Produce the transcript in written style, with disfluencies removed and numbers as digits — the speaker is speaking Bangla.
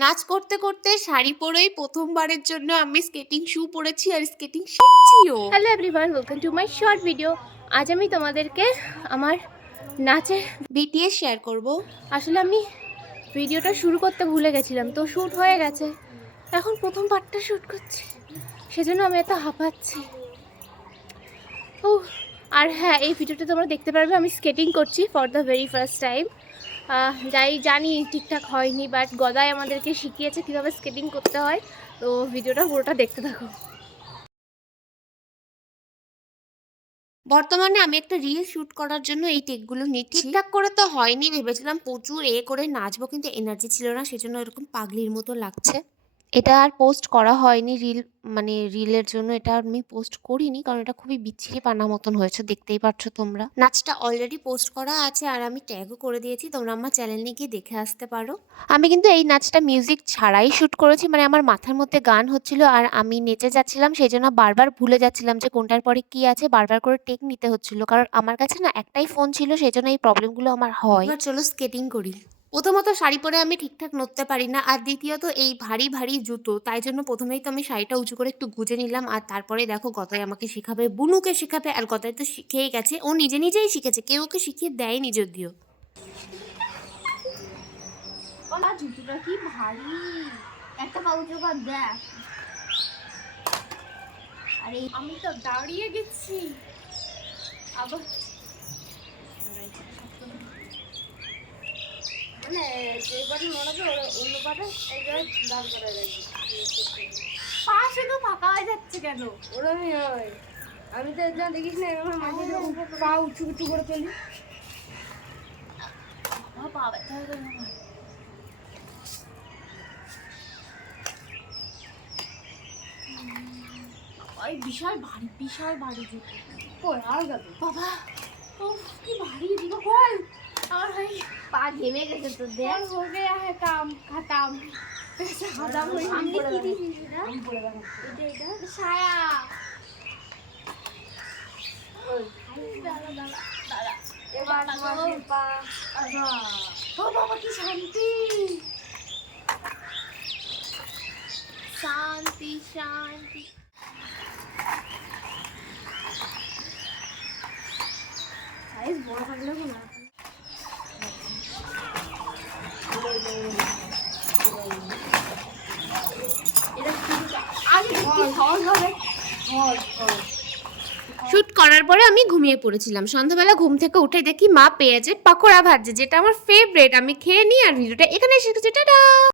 নাচ করতে করতে শাড়ি পরেই প্রথমবারের জন্য আমি স্কেটিং শু পরেছি আর স্কেটিং শিখছিও। Hello everyone, welcome to my short video. আজ আমি তোমাদেরকে আমার নাচের বিটিএস শেয়ার করব। আসলে আমি ভিডিওটা শুরু করতে ভুলে গেছিলাম, তো শ্যুট হয়ে গেছে, এখন প্রথম পার্টটা শ্যুট করছি, সেজন্য আমি এত হাঁপাচ্ছি। ও আর হ্যাঁ, এই ভিডিওটা তোমরা দেখতে পারবে আমি স্কেটিং করছি for the very first time. জানি ঠিকঠাক হয়নি, বাট গদাই আমাদেরকে শিখিয়েছে কীভাবে স্কেটিং করতে হয়, তো ভিডিওটা পুরোটা দেখতে থাকো। বর্তমানে আমি একটা রিল শুট করার জন্য এই টেকগুলো নিচ্ছি। ঠিকঠাক করে তো হয়নি, ভেবেছিলাম প্রচুর করে নাচবো, কিন্তু এনার্জি ছিল না, সেজন্য এরকম পাগলির মতো লাগছে। এটা আর পোস্ট করা হয়নি রিলের জন্য এটা আমি পোস্ট করিনি, কারণ এটা খুবই বিচ্ছিরি পানা মতন হয়েছে, দেখতেই পাচ্ছ তোমরা। নাচটা অলরেডি পোস্ট করা আছে আর আমি ট্যাগও করে দিয়েছি, তোমরা আমার চ্যানেলে গিয়ে দেখে আসতে পারো। আমি কিন্তু এই নাচটা মিউজিক ছাড়াই শুট করেছি, আমার মাথার মধ্যে গান হচ্ছিল আর আমি নেচে যাচ্ছিলাম, সেই জন্য বারবার ভুলে যাচ্ছিলাম যে কোনটার পরে কি আছে, বারবার করে টেক নিতে হচ্ছিল, কারণ আমার কাছে না একটাই ফোন ছিল, সেই জন্য এই প্রবলেমগুলো আমার হয়। এবার চলো স্কেটিং করি। প্রথমত শাড়ি পরে আমি ঠিকঠাক নড়তে পারি না, আর দ্বিতীয়ত এই ভারী ভারী জুতো, তাই জন্য প্রথমেই তো আমি শাড়িটা উঁচু করে একটু গুজে নিলাম, আর তারপরে দেখো গতাই আমাকে শেখাবে, বুনুকে শেখাবে, আর গতাই তো শিখেই গেছে, ও নিজে নিজেই শিখেছে, কেউ ওকে শিখিয়ে দেয়নি যদিও। জুতোটা কি ভারী, একটা পা উঁচু কর দেখ। আরে আমি তো দাঁড়িয়ে গেছি আবার, মানে যে পাটে মনে করে অন্য পাটে এই জায়গায় দাঁড় করে রাখবি। পা শুধু ফাঁকা হয়ে যাচ্ছে কেন? ওরমই হয়, আমি তো যা দেখিস না এরকম মাঝে পা উঁচু উঁচু করে ফেলি, পা ব্যথা হয়ে গেল আমার। ওই বিশাল ভারী জুতো কই আর গেল বাবা, উফ কি ভারী এদিকে বল। और भाई पा घेमे गए तो देर हो गया है काम खत्म, पैसा खत्म हो गया। हमने की थी ना हम बोले था इधर छाया दादा दादा दादा ये बात मार पा अबा ओ बाबा की शांति शांति शांति। साइज बड़ा पगला को ना শুট করার পরে আমি ঘুমিয়ে পড়েছিলাম। সন্ধ্যাবেলা ঘুম থেকে উঠে দেখি মা পেঁয়াজের পাকোড়া ভাজছে, যেটা আমার ফেভারিট। আমি খেয়ে নিই আর ভিডিওটা এখানে শেষ করছি। টাটা।